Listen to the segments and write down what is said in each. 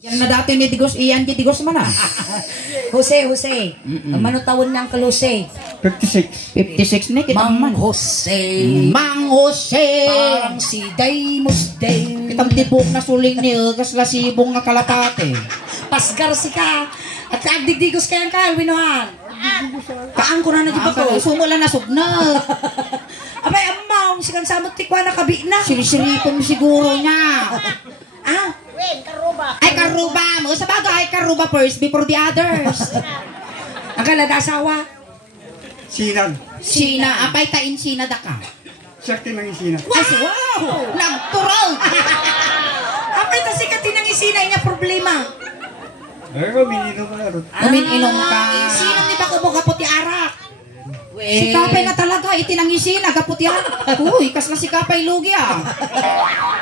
Yan na dati ni Digos, iyan di Digos man Jose. Mano tawon ng Uncle Jose? 56. 56 ni kita man. Jose. Mang Jose. Parang si Daymus Day. Kitang tibok na suling ni Ugas lasibong nga kalapate. Pasgar si ka. At agdigdigos kayang ka, winuhan. Kaan ko na na di ba ko? Sumula na sugna. Abay, amaw, sigang samot tikwa na kabi na. Sirisiripon siguro niya. Ah? Ay, karuba mo. Sa bagay, karuba first before the others. Ang kalada asawa. Sinag. Sina, apay tain sina da ka. Sakti ng isinag. Wow! Nagturaw! Apay ta sikat tinang isinay niya problema. Ay, kumininom ka na ron. Umininom ka. Sinang ni bako mo kaputi arak. Si Kapay na talaga, itinangisin, nagaputyan. Uy, kasla si Kapay lugi ah.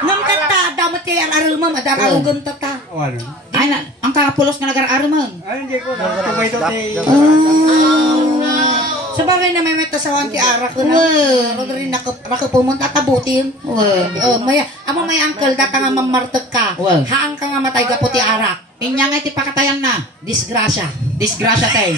Ngam kata, damat kaya ang arumam, adar alugan tata. O ano? Ay, ang kapulos na nagar-araman. Ay, hindi ko. Tumay ito tayo. Sa bagay na may meta sa wanti arak ko na. Rin ako pumunta tabutin. Maya, amo may uncle, data nga mamartag ka. Haang ka nga matay kaputi arak. Inya nga iti pakatayan na. Disgrasya. Disgrasya tayo.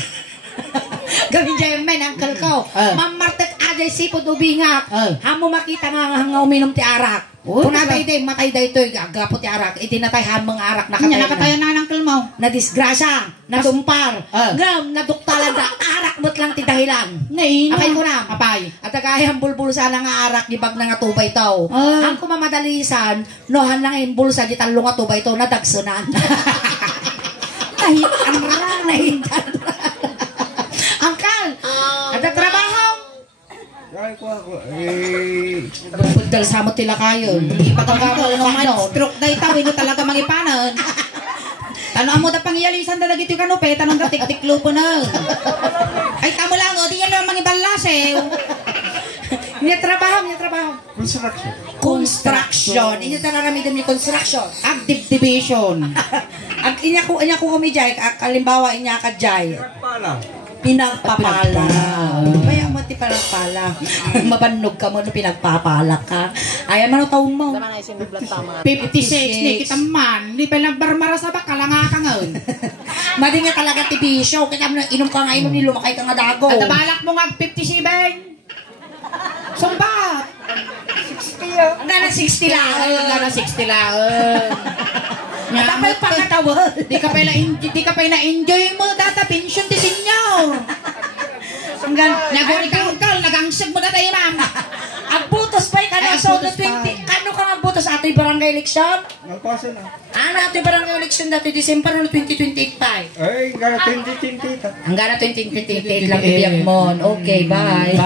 Gawin dyan men, uncle ko. Mamartag ajay sipod ubingak. Hamo makita nga nga uminom ti arak. Kung natay day, matay day ito, gagapot ti arak. Itinatay hamang arak nakatayan na ang uncle mo. Na disgrasya, natumpar. Ngam, naduktalan da, arak mo't lang ti dahilan. Apay ko na. Apay. At agayang bulbul sana nga arak, gibag na nga tubay tao. Ang kumamadalisan, nohan lang yung bulsa, di talo nga tubay tao, nadagsunan. Nahitan ra, nahitan ra. Angkal, ada trabaho? Ay, ko ako. Budal samot tila kayo. Ipagkakamal ng stroke na itawin no talaga magipanan. Tanong mo da pangyalisan da dagiti kanupe, tanong da tik-tiklo po na. Ay, tamo lang o, di yan lang mangibalas eh. Niya trabaho. Construction. Construction. Inyo tanong kami dami construction. Active division. Ang inya ko kami jay, kalimbawa inya ka jay. Pinagpapala. Kaya mo ti pinagpala. Mabanog ka mo no pinagpapala ka. Ayan man ang taon mo. 56 ni kita man. Di pa lang barmara sa baka lang nga ka ngayon. Madi nga talaga ti bisyo. Kaya mo inom ka nga inom ni lumakay ka nga dago. At balak mo nga 57. Sumbat. 60 yan. Nga na 60 lang. Nga na 60 lang. Tapay pangatawa. Di ka pa na-enjoy mo data pension ti sinyo. Naguri ka uncle, nagangsig mo data ma'am. Agbutos pa ka na so 20. Kano ka magbutos ato barangay election? Nagpasa na. Ato barangay election dati December 2025. Ay, gara 2020. Ang gara 2028 lang ibiyak mo. Okay, bye.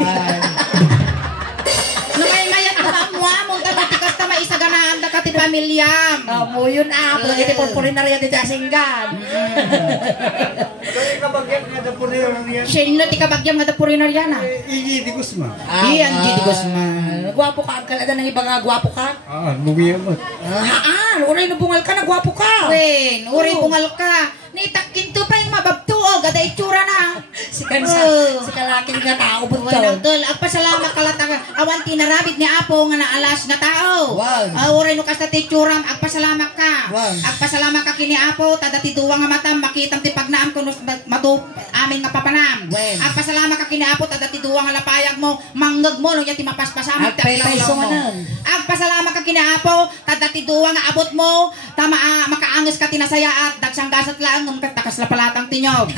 Mayat ka mo dati ka ta maisaganaan da ka ti pamilya. Mo yun pag iti porporinarya ti Asinggan. Kaya kabagyang nga dapurir yan. Sino ti kabagyam nga dapurinarya na? Igi di Guzman. Iyan di Guzman. Gwapo ka, agkal ada nang iba nga gwapo ka. Bumiya mo. Uray na bungal ka na gwapo ka. Wen, uray bungal ka. Nitakin to pa yung mababtuog, ada itsura na. Si kalaking nga tao but ka. Tol, agpasalamat kalatang awan tinarabit ni Apo nga naalas nga tao. Uray no kasta ti itsura, agpasalamat ka. Agpasalamat ka kini Apo, tada ti duwa nga matam makitam ti pagnaam kuno matu amin nga papanam. Agpasalamat ka kini Apo, tada ti duwa nga lapayag mo, manggag mo no ya ti mapaspasamot ti paglaw mo. Agpasalamat ka kini Apo, tada ti duwa nga abot mo, tama makaanges ka tinasaya at dagsang gasat lang ng takas na palatang tinyob.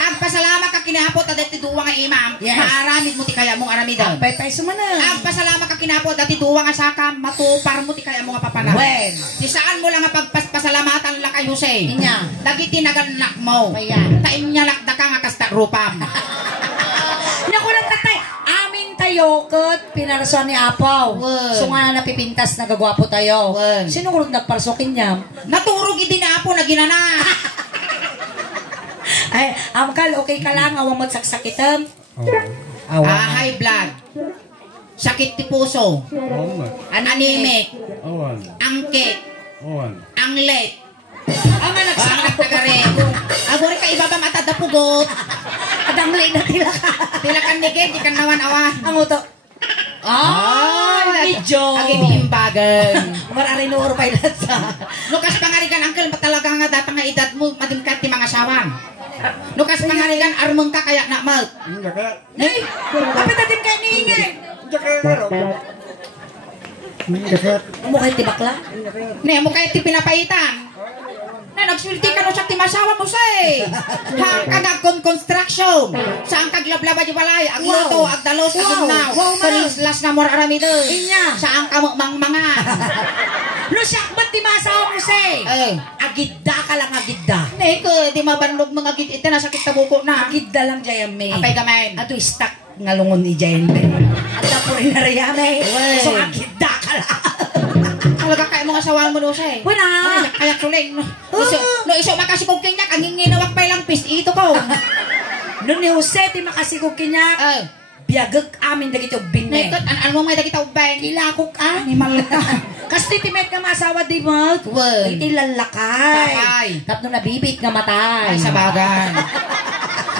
Agpasalamat ka kinahapot at ti duwa nga imam. Maaramid mo ti kaya mong aramidon. Peso man na. Agpasalamat ka kinahapot at ti duwa nga saka matupar mo ti kaya mong papanaw. Ti saan mo lang nga pagpasalamatan lang kay Jose. Inya. Dagiti naganak mo. Taim niya lakda ka nga kasta rupam. Naku lang tatay. Amin tayo kat pinarason ni Apaw. So nga napipintas nagagwapo tayo. Sino kurang nagparsokin niya? Naturog idi na Apo na ginana. Ay, Amkal, okay ka lang, awang magsakitan. High blood. Sakit ti puso. Anemic. Angkit. Anglet. Ang nga nagsakit na garego. Agore ka ibaba matad na pugot. Adangli na tilakan. Tilakan ni Ged, di kan nawan-awan. Ang uto. Medyo. Agim imbagan. Marari no or pilot sa. Lukas pangarikan, uncle, talaga nga edad mo, madimkat ti mga asawan. Lukas pangarigan, armong ka kaya na mag. Hindi kaya. Eh, kapit natin kayo niingay. Hindi kaya meron. Hindi kaya. Mukha ti bakla. Ne, mo kaya ti pinapaitan. Na nagsulti ka no sa ti masawa mo say. Hang kagagkon construction. Saan kaglablaba di balay, ang loto, ang dalos, ang naw. Las na mor aramido. Inya. Saan ka mo mga. No siya, ba't di masawa mo say? Agidda ka lang agidda. Ne, ko, di mabanlog mga git ito, nasakit na buko na. Agidda lang Jayan May. Apay kamain. Ato istak ngalungon ni Jayan May. At tapo rin na riyan May. So agidda ka lang. Talaga kaya mga asawa mo no say. Wala. Kaya suling. No iso makasikog kinyak, ang nginawak pa ilang pis ito ko. No ni Jose, di makasigog kinyak. Biyagag amin dagito binne. Nekot, ano mo may dagita ubay? Ilakok ka. Animal ka. Kasi timet nga masawa di mo. Itilalakay. Tapno nabibit nga matay. Ay, sa bagay.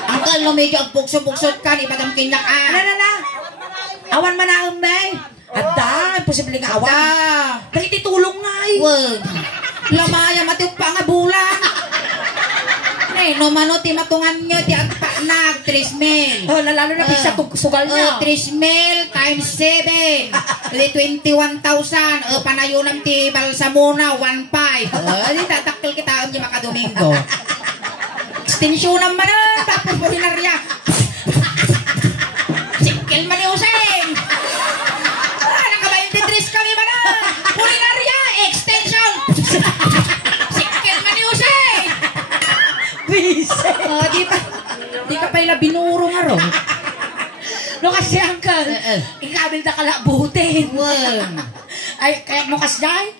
Angkal, no medyo ang bukso-buksot ka, ibagang kinyak ah. Na. Awan man na may. Ada, imposible nga awan. Dahil itulong nga eh. Wag. Lamaya matiuk pa nga bulan. Eh, no mano ti matungan nyo, ti agpa nag, 3,000. Oh, lalo na bisa sugal niya. 3,000 times 7. Di 21,000. Panayunam ti balsamuna, 1,500. Di tatakil kita ang makadomingo. Extensionan man na, tapos purinarya. Sikil man ni Hussein. Nakabayang kami ba na? Purinarya, extension. Sikil man ni Hussein. Bise. Di ka pa ila binuro nga ro. No kasi uncle, ikabil na kalabutin. Ay, kaya mo kasday?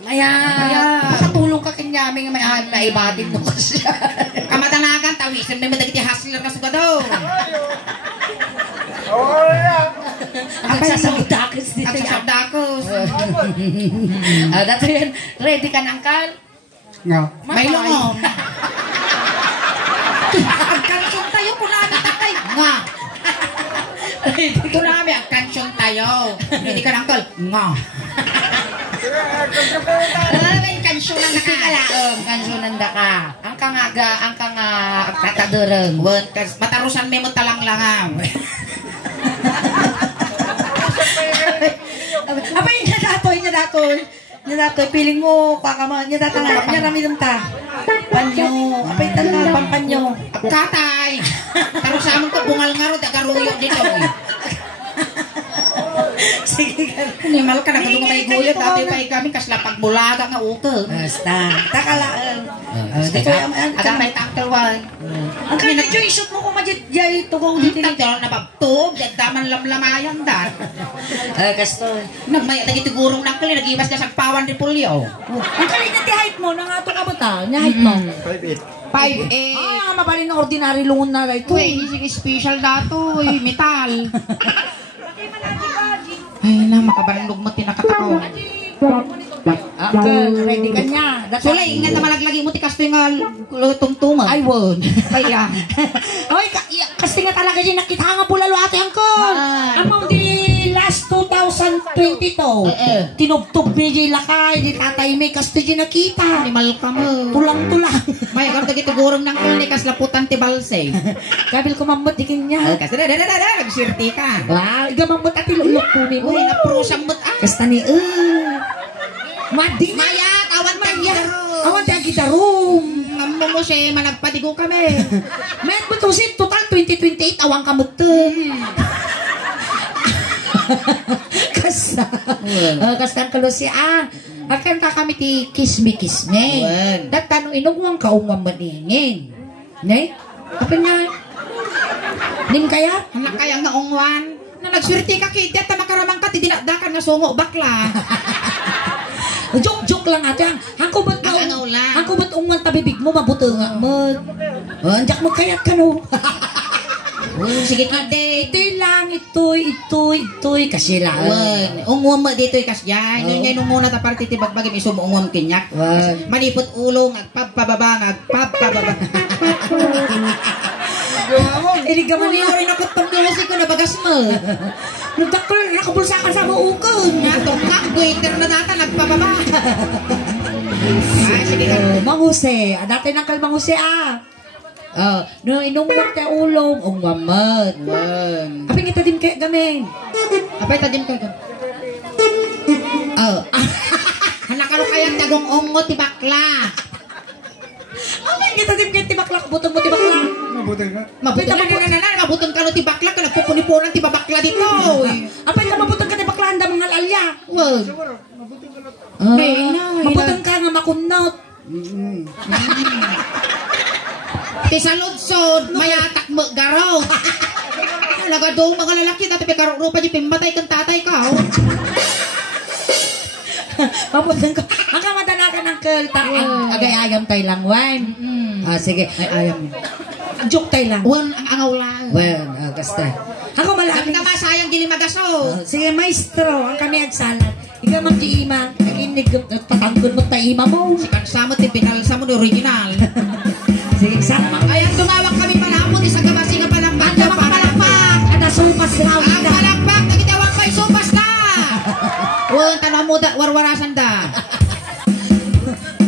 Maya, makatulong ka kanyami nga may ahal na ibatid mo kasi. Kamatanagan, tawisan may madagiti hustler na sugado. Ang nagsasabudakos dito. Ang sasabdakos. Dato yan, ready ka na uncle? Nga. May lungom. Ang kansyon tayo, kunamit takay. Nga. Kunamit, ang kansyon tayo. Hindi ka na uncle. Nga. Kansyonan na ka. Kansyonan na ka. Ang katadurang. Matarusan may mo talang langam. Apay, niya datoy. Piling mo, niya rami ta. Panyo. Apay, pampanyo. Katay. Tarusan mo ko, bungal nga ro, dagaruyo dito. Sige ka. Animal ka, nagadunga may guyo. Dati pa kami, kasla pagbulaga nga uke. Basta. Takalaan. Agad may tangkalwan. Ang kanya, Joy, isot mo kung majit-jay tugaw dito. Tangkalwan na babtog, daman lamlamayan dan. Kastoy. Nagmaya, nagitugurong na kali, nagiwas na sa pawan di pulyo. Ang kanya na height mo, nangato ka ba ta? Height mo? 5'8". 5'8". Mabalin na ordinary lungon na ito. Uy, special dato, metal. Ay na, makabalog mo tinakatako. Ready ka niya. Sulay, nga na malaglagi mo tikas ito yung tungtungan. I won't. Kaya. Ay, kasi nga talaga din nakita nga pulalo ate angkol. Amang di last 2022. Tinubtog ni Jay Lakay, di tatay may kasi di nakita. Animal ka mo. Tulang-tulang. May karto gitugurong ng kulikas laputan ti balse. Kabil ko mamot dikin niya. Kasi nagsirti ka. Wow, gamamot at ilulok po ni mo. Uy, naprusang mot ah. Kasta ni, Madi. Mayat, awan tang gitaro. Awan tang gitarum. Ngammo mo siya, managpadigo kami. Men, betul sih, total 2028 awang kamot to. Kasta. Kasta kalau si akan tak kami ti kismi. Dat tanong inugwang kaungwang maningin. Ne? Apa niya? Nin kaya? Anak kaya nga ungwan. Na nagswerte ka kita, makaramang ka, tidinakdakan nga sungo bakla. Joke lang ate. Hangko ba't hangko ba't ungwan tabibig mo mabuto nga mo. Anjak mo kayat ka no. Sige kade. Ito'y kasi lang. Ungwam mo dito'y kasyan. Yun nga nung muna ta parte tibagbagim isum ungwam kinyak. Manipot ulong, agpabababa, agpabababa. Ini gaman Muli rin ako pagdulasi ko na bagas mo. Nagdakol, nakabulsakan sa buukon. Nga to, waiter na data, nagpababa. Ay, sige ka. Manguse. Dati nang kalmanguse no inungwag ka ulong. Ungwamat. Apay kita din kayo gamin. Apay tadim kayo. Hanakalo kayan tagong ongo ti bakla. Apay kita din kayo tibakla. Butong mo tibakla. Mabuti ka. Mabutong mabutong ka no ti bakla ka nagpupunipunan ti babakla dito. Apay ka mabutong ka tibakla handa mga lalya. Wag. Siguro, mabuti ka na. Mabutong ka nga makunot. Ti saludsod mayatak mo garaw. Nagadong mga lalaki dati pe karupa di pimatay kang tatay ka. Mabutong ka. Ang kamadalakan ng kaltaan. Agay ayam tayo lang, Wan. Sige. Ay, ayam. Joke tayo lang. Wan ang angaw lang. Wan, kasta. Ako malaki. Kami ka masayang dili magaso. Sige, maestro. Ang kami agsalan. Ikaw mag-iima. Nakinig. Patanggol mo tayo ima mo. Kansamo ti pinalsa mo ni original. Sige, sana. Ayan tumawag kami palapot isang gabasi nga palakpak. Ang palakpak. Ada supas raw. Ang palakpak nagitawag pa isupas na. Wan tanong mo da warwarasan da.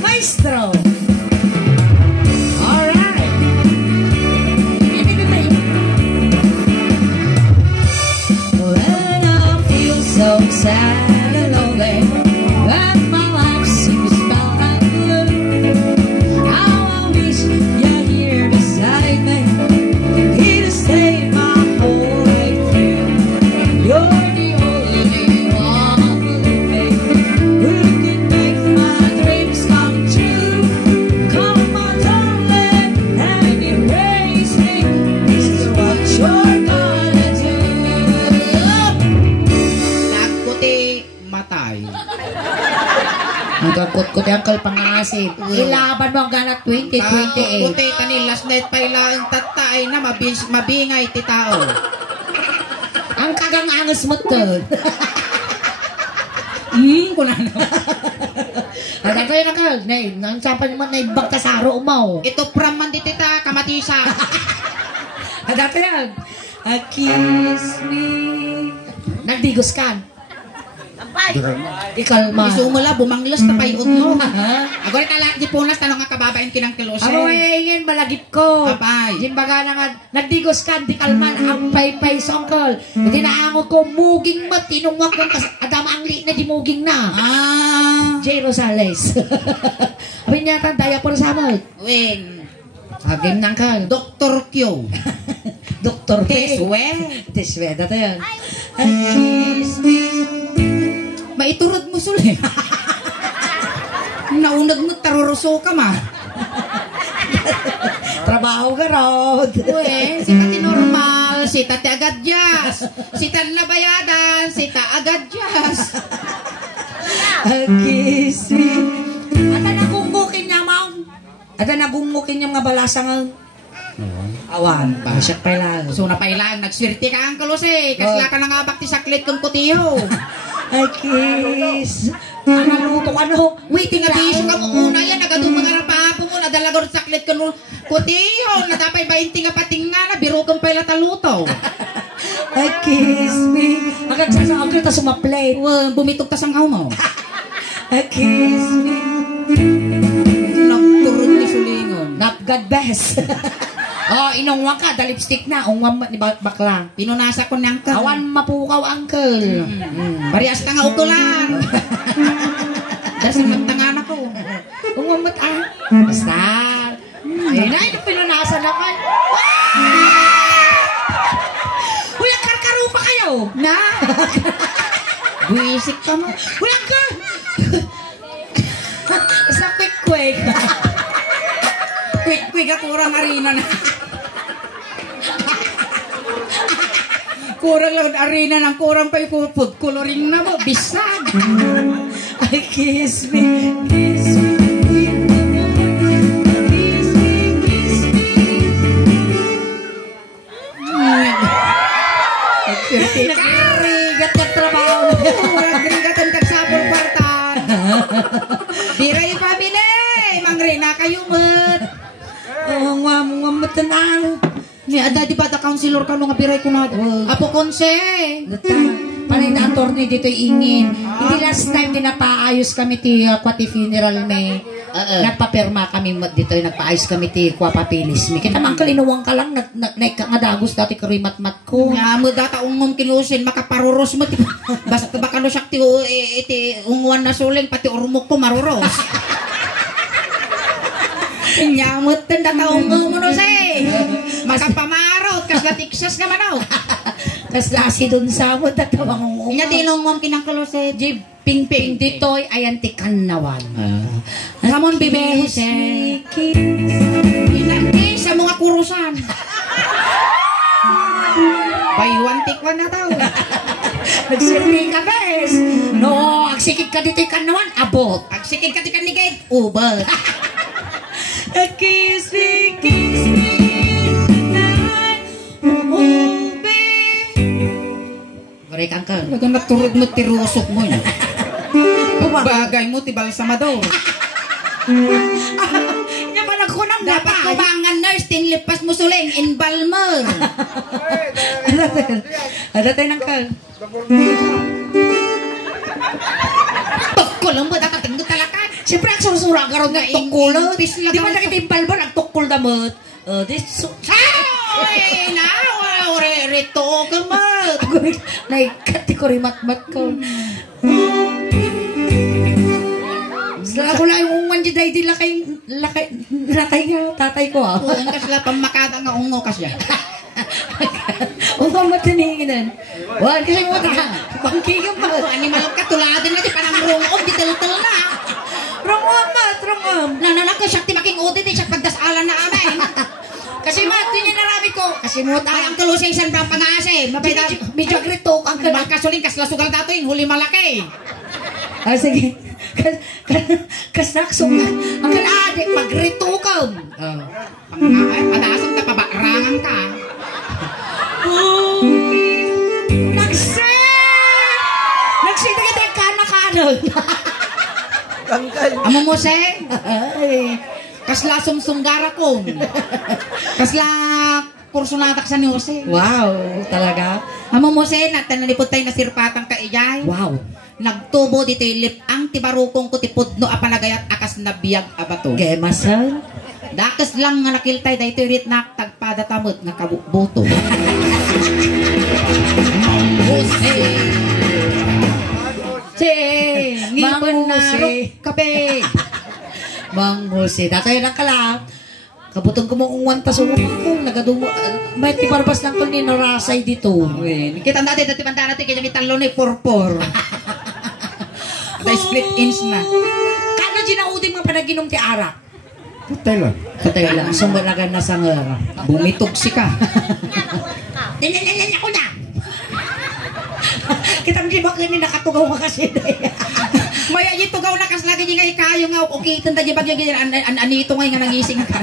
Maestro. Alright. When I feel so sad and lonely, when my life seems bad, how I wish you're here beside me, here to stay my whole way through. You're the only one who can make my dreams come true. Come on, darling, and embrace me. This is what you're gonna do. Nagkuti matay. Nagkakot-kot yung kalpangasin. Ilaban mo ang ganat 2028. Kuti tani last night pa ilang tatay na mabingay ti tao. Ang kagang-angas mo to. Kung ano. At ang kayo na ka, nansapan mo na ibang kasaro mo. Ito pram man dito ta kamatisa. At ang kayo, kiss me. Nagdigos ka. Ikalma. Isumula bumanglos na payot mo. Agora tala di punas tanong nga kababain kinang kilose. Ako ingin malagip ko. Abay. Din baga na nga, nagdigos ka, di kalman, ang pay-pay songkol. Hindi naangot ko, muging mo, tinungwag kong adama ang liit na di muging na. J. Rosales. Abin niya tan, daya po sa mo. Wen. Agim nang ka. Dr. Q. Dr. Teswe. Teswe, dito yan. Kiss me. Maiturod mo suli. Naunag mo taruruso ka ma. Trabaho ka rod. Uwe, si tati normal, si tati agad jazz. Si tati nabayadan, si ta agad jazz. Kiss me. Ata nagunggukin niya, Mang. Ata nagunggukin niya mga balasang awan. Siya pa lang. So napailan, nagswerte ka ang kalose. Kasla ka na nga bakti saklit kong kutiyo. Kiss. Ano to ano? Waiting at iso ka mo una yan. Nagadong mga rapapo mo. Nadalagor saklit ka mo kutiyo. Natapay 20 nga pating nga na. Biro kang pala taluto. Kiss me. Agad sa agad ta sumaplay. Bumitog ta sang mo. Kiss me. Nagturod ni Sulingon. Not God best. Inungwang ka, da lipstick na. Ungwang ni bakla. Pinunasa ko ng uncle. Awan mapukaw, uncle. Parehas ka nga utulan. Dahil sa magtangan ako. Ungwang basta. Ayun na, yung pinunasan naman. Uy, ang karkaro pa kayo. Na! Buisik ka mo. Wala ka. Basta quick-quick. Quick ka kurang arena na. Kurang lang arena ng kurang pa yung food coloring na mo. Bisag. Kiss me, kiss me. Kiss me, kiss me. Nagrigat ka trabaho. Nagrigat ang tagsabol partan. Diray family. Mangre na kayo mat. Ngwam tanang. Ni ada di bata counselor ka nung biray ko na. Apo konse. Para kami na attorney dito ingin. Hindi last time dinapaayos kami ti kwati funeral me. Nagpapirma kami dito nagpaayos kami ti kwa papilis me. Kita man kalinuwang ka lang nagkangadagos dati karimat-mat ko. Nga mo data ungom kinusin makaparuros mo basta baka no siya ti unguan na suling pati urmok ko maruros. Nyamot ten data ungom mo no say. Makapamarot kas latiksas ka manaw. Kas lasi dun sa mo datawang Inya tinongom kinangkalose Jib ping ditoy ayan ti kannawan. Ramon bibes. Inanti sa mga kurusan. Baywan tikwan na tao. Nagsilbi ka bes. No, agsikig ka ditoy kannawan abot. Agsikig ka ti kanigay ubot. Kiss me, night, Correct, uncle. Laga naturod mo tirusok mo yun. Bagay mo ti balsamador. Nya pa nagkunang Dapat kumangan nurse tinlipas mo suling in balmer. Ada tayo uncle. Tukol mo dakatinggo talakan. Siyempre ang sursura karon nga tukol. Di ba nakitimpal mo nagtukol damot? Ay, nawa, rito ka mat. Naikat ko rin mat-mat ko. Sala ko lang yung ungan di dahil lakay nga tatay ko ah. Ang kasla pamakata nga ungo kasya. Ungan matiniginan. Wan kasi mo ta. Bangkigan pa. Animal ka tuladan na di parang rungom di tel-tel na. Rungom mat, rungom. Nanalak ko siya ti making udit siya pagdasalan na amin. Kasi mat, yun yung narami ko. Kasi mo Ay, ang kalusing san pang pangase. medyo agrito ang Bang kasuling kas lasugal dato yun, huli malaki. Ah, sige. Kasnaksong ang kaladik, magrito ka. Padasong ta pabarangan ka. Nagsitigit ka na kanon. Amo mo se? Kasla sumsunggara ko. Kasla kursunatak sa ni Jose. Wow, talaga? Amo mo se, natanalipod tayo na sirpatang kaijay. Wow. Nagtubo dito lip ang tibarukong ko tipudno apanagayat akas na biyag abato. Gemasan? Dakas lang nga nakiltay dito ritnak tagpada tamot nga kabukbuto. Jose. Se, ngipon na kape. Mang Jose, datoy lang ka lang. Kabutong ko mong uwan tasong ko. Nagadungo. May tibarbas lang ko ni Norasay dito. Kita natin dati panta natin kaya may talo ni porpor. Dahil split ins na. Kano ginauding mga panaginom ti arak? Putay lang. Patay lang. Sumbalagan na sa ngara. Bumitog si ka. Nilalalan ako na. Kitang di ba kini nakatugaw ka kasi Maya ito gaw na kas lagi nga ikayo nga okay tanda di bagyo ganyan anito nga nga nangising ka.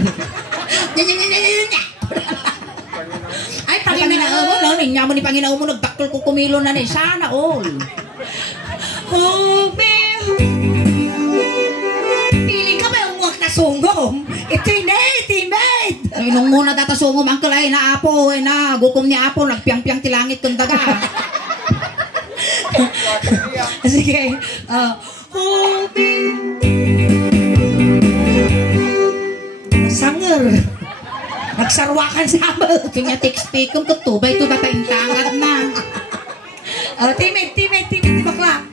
Ay Panginoon no ninya mo ni Panginoon mo nagdakkel ko kumilo na ni sana all. Pili ka ba yung muwak na sungom? Itinate! Nung muna datasungom ang kalay na apo na gukom ni apo nagpiang-piang ti langit kung daga. Sige. Sanger. Nagsarwakan sa amin. Kanya tikspikom katubay to dataing tangad na. Timid, di bakla.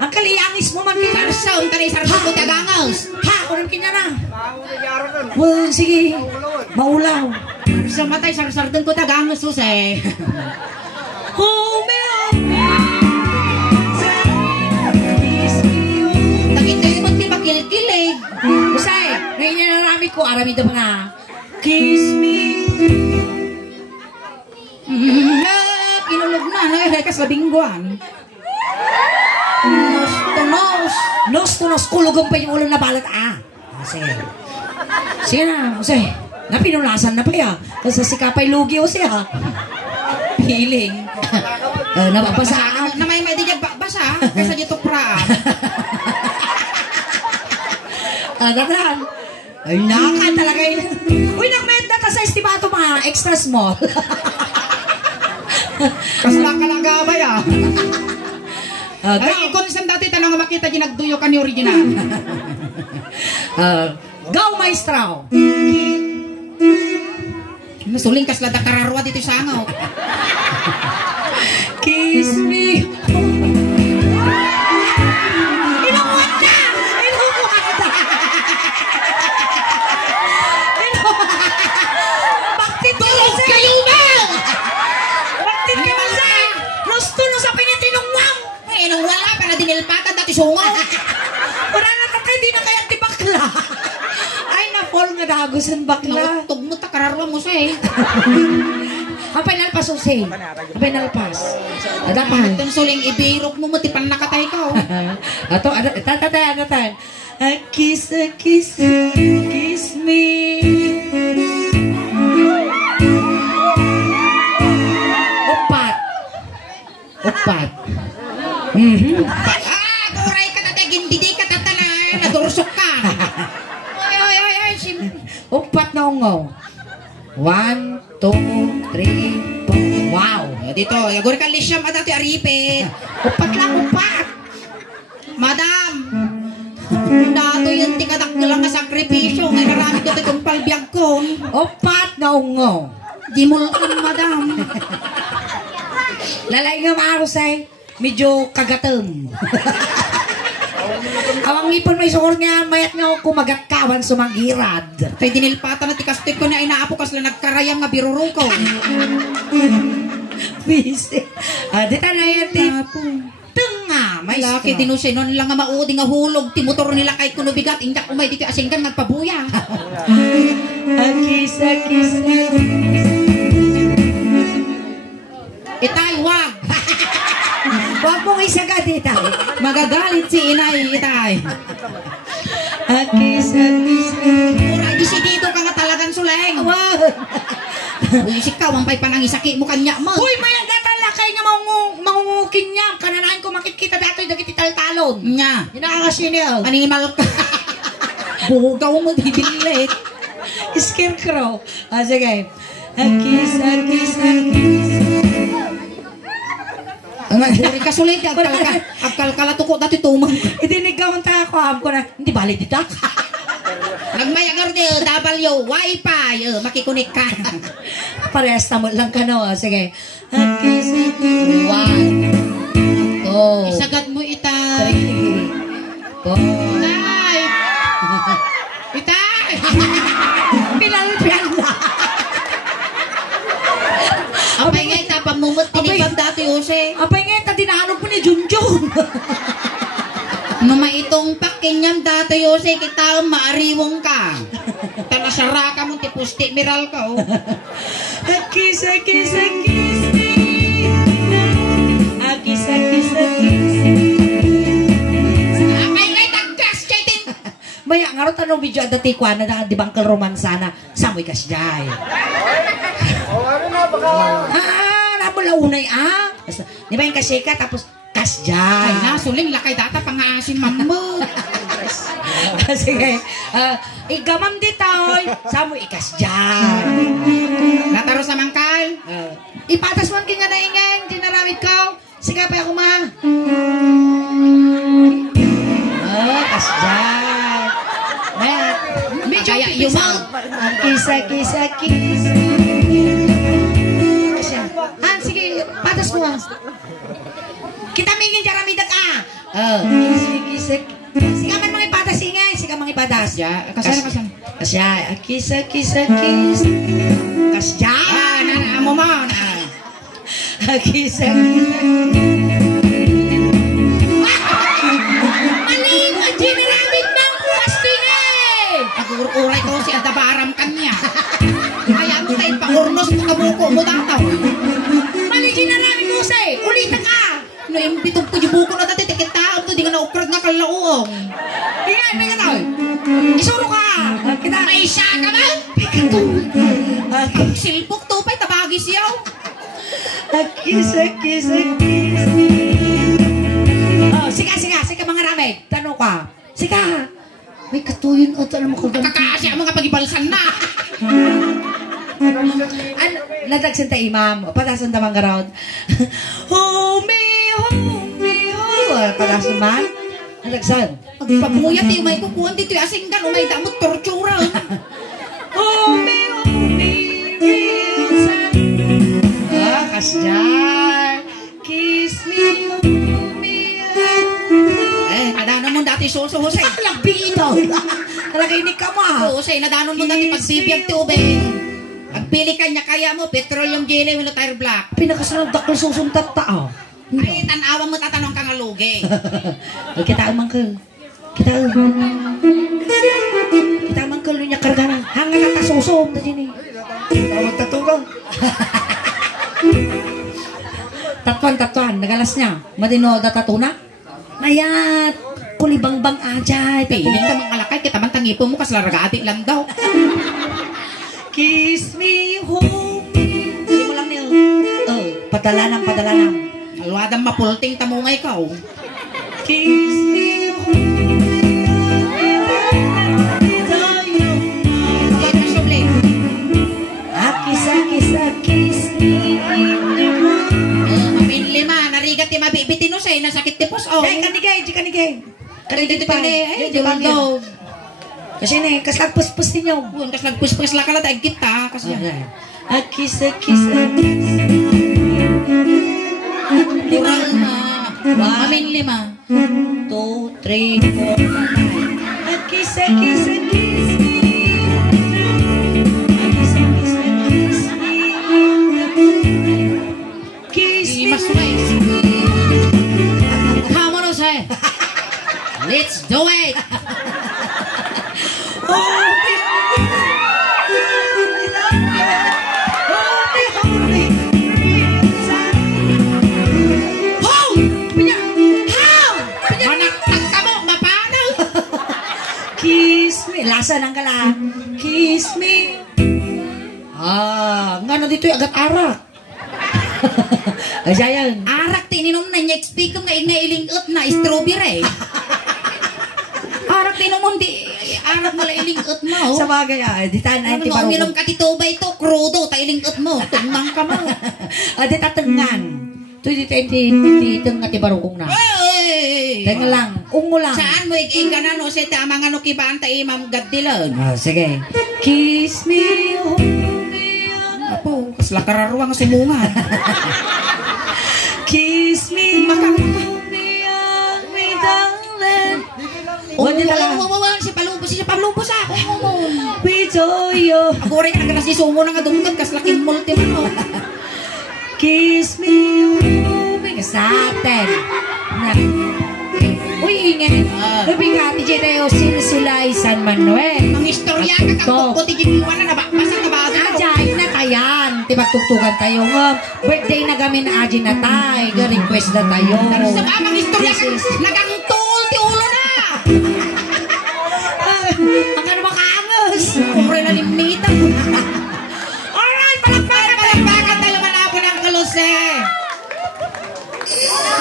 Ang kaliyangis mo man kita. Sarsaw, tanay sarsaw ko tagangos. Ha, kunin kanya na. Well, sige. Maulaw. Sa matay sarsar dun ko tagangos Jose. Nakita mo ti makilkilig. Usay, ngayon na narami ko. Arami ito mga kiss me. Kinulog na, nagrekas labingguan. Nos to nos. Nos to nos, kulugong pa yung ulo na balat. Sige. Sige na, Jose. Napinulasan na pa ya. Sa sikapay lugi, Jose ha. Feeling. Nababasaan. Na may di basa, kaysa dito pra. Dadan. Ay, naka talaga yun. Uy, nagmenda ka sa estimato mga extra small. Kasla ka lang gabay Ay, kung saan dati tanong nga makita dyan nagduyo ka ni original. Go, maestro! Masuling kas lada kararwa dito sa angaw. Kiss me. Inuwan na! Bakit tulog kayo ba? Bakit ka ba sa? Gusto no sa pinitinungwang. Nung wala pa na dinilpatan dati sungaw. Wala na tatay, di na kaya di bakla. Ay, na-fall nga dagusan bakla. Tug mo ta kararwa mo sa eh. Ang penalpas, Jose. Ang penalpas. Adapan. Itong suling ibirok mo, matipan nakatay ka. Ato, tatay. Kiss me. Upat. Kuray ka tatay, gindidi ka tatala. Nadursok ka. Ay, Upat na ungaw. 1, 2, 3, 4. Wow. dito, yagur ka lisyam at ati aripit. Upat lang, upat. Madam, dato yung tikadak lang nga sakripisyo. Ngay narami ko itong palbiyag ko. Upat na ungaw. Di mo lang, madam. Lalay nga maarusay, medyo kagatem. Awang ngipon may sukor nga, mayat nga kumagat kawan sumangirad. Kay dinilpata na tikastik ko na inaapo kas lang nagkarayam nga biruro ko. Bisi. Dita na yan, Tenga, may laki dinusay nun lang nga maudi nga hulog. Timutor nila kay kunubigat. Indak umay dito asinggan nagpabuya. Akis. Itay, wag. Huwag mong isagad, Itay. Magagalit si inay, Itay. Akis. Uray, disidido ka nga talagang suleng. Wow. Isik ka, wampay pa nang isaki mo kanya mo. Uy, mayang datalakay nga mangungukin niya. Kananahin ko makikita dato'y dagiti taltalon. Nga. Inakakasinil. Animal ka. Bugaw mo, didilit. Scarecrow. Sige. Akis. Uri ka sulit, agkal tuko dati tumang. Idinigawan tayo ako, ko na, hindi bali dito. Nagmayagar niyo, W, Wi-Fi, makikunik ka. Parehas tamo lang ka, no? Sige. Akis. 1, 2, Isagad mo, Itay. 3, 4. Itay! Itay! Pinalpian na. Apay nga, itapamumot, tinipam dati, Jose. Apay nga, tadinaanong po ni Junjun. Maitong pakinyam dati, Jose, kita maariwong ka. Tanasara ka mo, tipusti, miral ka, oh. Akis. Akis. Apay nga, tagkas, chetin! Maya, nga ro tanong video at dati ko na di bangkal romansana. Samoy kasjay. Namula unay, Di ba yung kasika, tapos kasjay. Ay na, suling lakay data, pang-aasin mammo. Sige, igamam ditoy, samoy ikasjay. Nataro sa mangkal. Ipatas man king nga naingan, dinaramit ko. Sige pa ako ma. Kasjay. Medyo Kaya yumaw. Akis. Sige, patas mo. Kita mingin jaramidak Sige man mga ipatas ingay, sige mga ipatas. Kasan. Kasya, akis. Kasya. Amo mo. Akis. Malima, ginaramit ng pastinay. Nag-uray ko si Adabaram kanya. Kaya mo tayo pa-urnos mo kabuko mo dataw. Mali ginaramit mo say, ulita ka. No, yung pitong pujibuko na dati, tikitaam to, di ka na-ukrad na kalauong. Iyan, may gano'n. Isuro ka. Kita. May isa ka ba? Silpok to pa'y tabagi siyaw. Akis. Oh, sige mga ramay. Tanong ka. Sige. May katuyon o ito na makulang. Kakasi ang mga pagibalsan na. Nadagsan ta imam. Patasan ta mga round. Home. pagasuman. Alagsan. Pagpabuyat eh, may kukuhan dito yung asinggan, umay damot tortura. Kasyan. Kiss me, Nadanon mo dati suso, Jose. Lagbi ito. Talaga inig ka mo. Jose, nadanon mo dati pagbibiyag tubig. Ang pili ka niya, kaya mo, petroleum jelly, wala tire black. Pinakasunod dakol susuntat tao. Ay, tanawa mo tatanong ka nga lugi. Kita amang ka. Kita amang ka lunya karga na. Hanga na tasusom na dyan eh. Tawag tatugang. Tatuan. Nagalas niya. Madino da tatuna. Mayat. Kulibangbang ajay. Piling ka mga lakay, kita man tangipo mo, kas laragaati lang daw. Kiss me home. Hindi mo lang niyo. Padalanam. Alwadang mapulting tamungay ka, oh. Kiss me home. Kiss me. Mamin lima, narigat ti mabibitin no say, nasakit ti pos, oh. Ay, kanigay. Kanigay pa, di ba daw. Kasi na, kaslag puspus ninyo. Kas nagpuspus lang ka na, taig kita. Kiss. Lima. Mamin lima. 2, 3, 4, 5. Kiss me. Let's do it! Kiss me. Lasa ng kala. Kiss me. Nga na dito yung agat arak. Ay, sayang. Arak tininom na niya, expectum nga ilingot na strawberry. Arak tinom di, arak mo la ilingot mo. Sa bagay, di tayo na yung tibarong. Uminom ka dito ba ito, krudo, ta ilingot mo, tumang ka mo. Di tatengan. Ito dito nga tibarong na. Teka lang, ungo lang. Saan mo ka na no, sa tama nga no kibaan ta imam gaddilan. Sige. Kiss me, Apo, kas lakararuang sumungan. Kiss me, si palubos ako. Pitoyo. Ako rin ang nasi sumo na nga dumkat, kas laking multi mo. Kiss me, kasaten. Uy, ingay. Nabingati dyan tayo sila San Manuel. Ang istorya ka kakukuti giniwan na nabakbasa na ba? Ajay na tayan. Tibagtugtugan tayo nga. Birthday na kami na Ajay na tayo. Request na tayo. Pero sa ba, ang istorya ka nagangtul ti ulo na. Ang ano makaangas. Kumre na limita. Alright, palakpakan. Talaman ako ng kalose.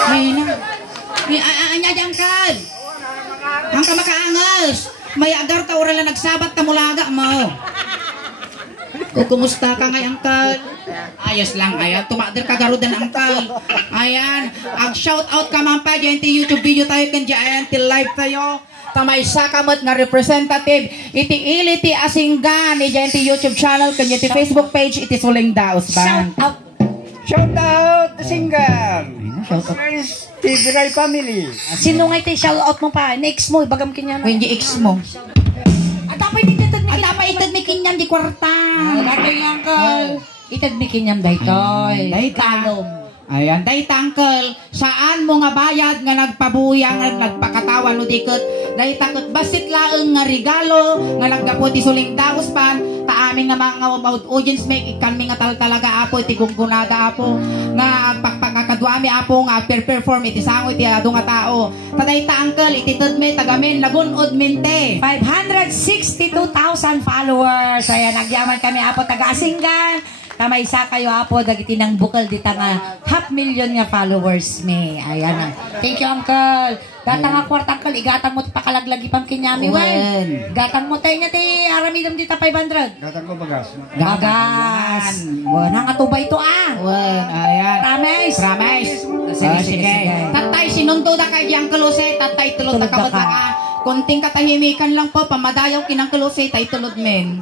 May na. Anya jangkal. Ang ka makaangas. May agar ta oral na nagsabat ta mulaga mo. O kumusta ka ngay angkal? Ayos lang, ayan. Tumadir ka garudan angkal. Ayan. Ang shout out ka man pa dyan ti YouTube video tayo kan dyan. Ti live tayo. Tamay sakamot nga representative. Iti ili ti asinggan. Dyan ti YouTube channel. Kanya ti Facebook page. Iti Suling Daos Band. Shout out single. Tigray family. Sino nga ito shout out mo pa? Next mo, bagam kinyan. Hindi ex mo. At apay din itad At apa itad ni kinyan di kwarta. Dati yung uncle. Itad mi kinyan daytoy. Kalom. Ayan, day tangkel, saan mo nga bayad nga nagpabuyang at nagpakatawan no dikot, day takot basit laeng nga regalo nga naggapo ti Suling Daos Pan, ta amin nga mga audience make ikan mi nga talaga apo iti gunggunada apo nga pagpangakadwami apo nga perform iti sangoy ti adu nga tao. Taday tangkel iti tudme tagamen lagunod mente. 562,000 followers. Ayan, nagyaman kami apo taga-asinggan. Tamay isa kayo apo dagiti nang bukal dita nga 500,000 nga followers me. Ayan. Thank you, uncle. Gatang nga kwartang kal, igatang mo ti pakalaglagi pang kinyami, wen. Gatang mo tayo nga ti aramidam dita 500. Gatang ko bagas. Gagas. Wen, ang atubay ito Wen, ayan. Promise. Promise. Sige. Tatay, sinundo na kay Diang Kalose, tatay tulod na kabot ka. Konting katahimikan lang po, pamadayaw kinang Kalose, tay tulod men.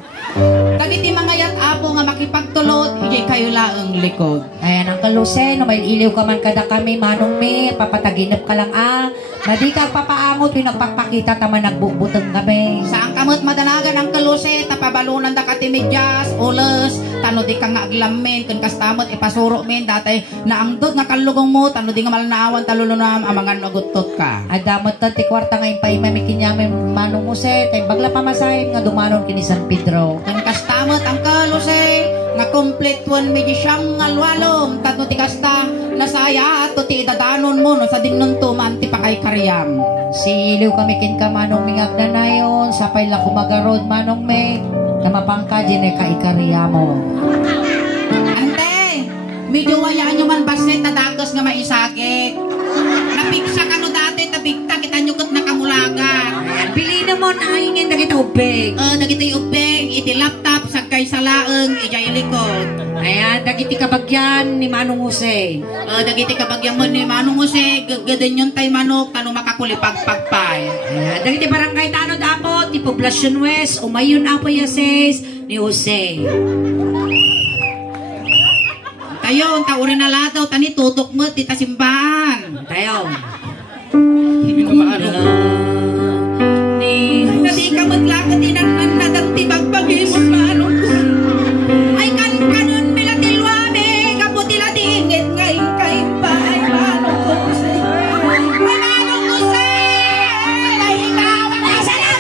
Kaditi mga yat apo nga makipagtulod, ijay kayo laang likod. Ayan ang Kalose, no may iliw ka man kada kami, manong me, papataginap ka lang Madi ka papaangot, pinagpapakita tama nagbubutang kami. Saan kamot madanagan ang Kalose, tapabalunan da katimidyas, ules, tano di ka nga aglamen, kun kastamot ipasuro men, datay naangdot nga kalugong mo, tano di nga malanaawan talulunam, amangan nagutot ka. Adamot tanti kwarta nga impay mamikinyami manong muse, kay bagla pamasahin nga dumanon kini San Pedro. Kun kastamot ang Kalose, nga complete one medyo siyang alwalom, tatno ti kasta, nasaya at ti idadanon mo, no, sa dinnon tuman ti pakay karyam. Siliw kami kin ka manong mingag na na yun, sapay lang kumagarod manong me, na mapangka dyan ay kaikarya mo. Ante, medyo wayaan nyo man basit na dagos nga maisagit. Napigsa ka no dati, tabigta kita nyo kat nakamulagan. Bili na mo na ayingin na kita ubeg. Nagiti ubeg, iti laptop, sagkay sa laeng, ijay likod. Ayan, dagiti kabagyan ni Manong Jose. Dagiti kabagyan mo ni Manong Jose, gagadan yun tay manok, tanong makakulipagpagpay. Ayan, dagiti barangay tanod apo, ti Poblacion West, umayon apo yases ni Jose. Tayo, ang taurin na ladaw, tani tutok mo, tita simbahan. Tayo. Hindi ko maano. Nadi ka matlakat inanan na dagti bagbagis manong ay kanon milatilwabe kaputila dingit ngay kay paay manong Jose. Ay manong Jose! Ay ikaw! Naisalat!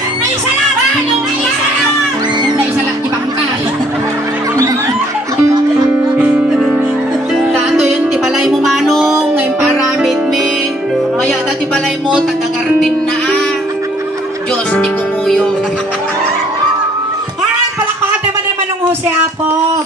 Manong naisalat! Naisalat di bangkay. Tato yun, ti balay mo manong, ngayon paramit me. Maya dati balay mo, tatagardin na Diyos, di kumuyo. Alright, palakpakan naman naman ng Jose Apo.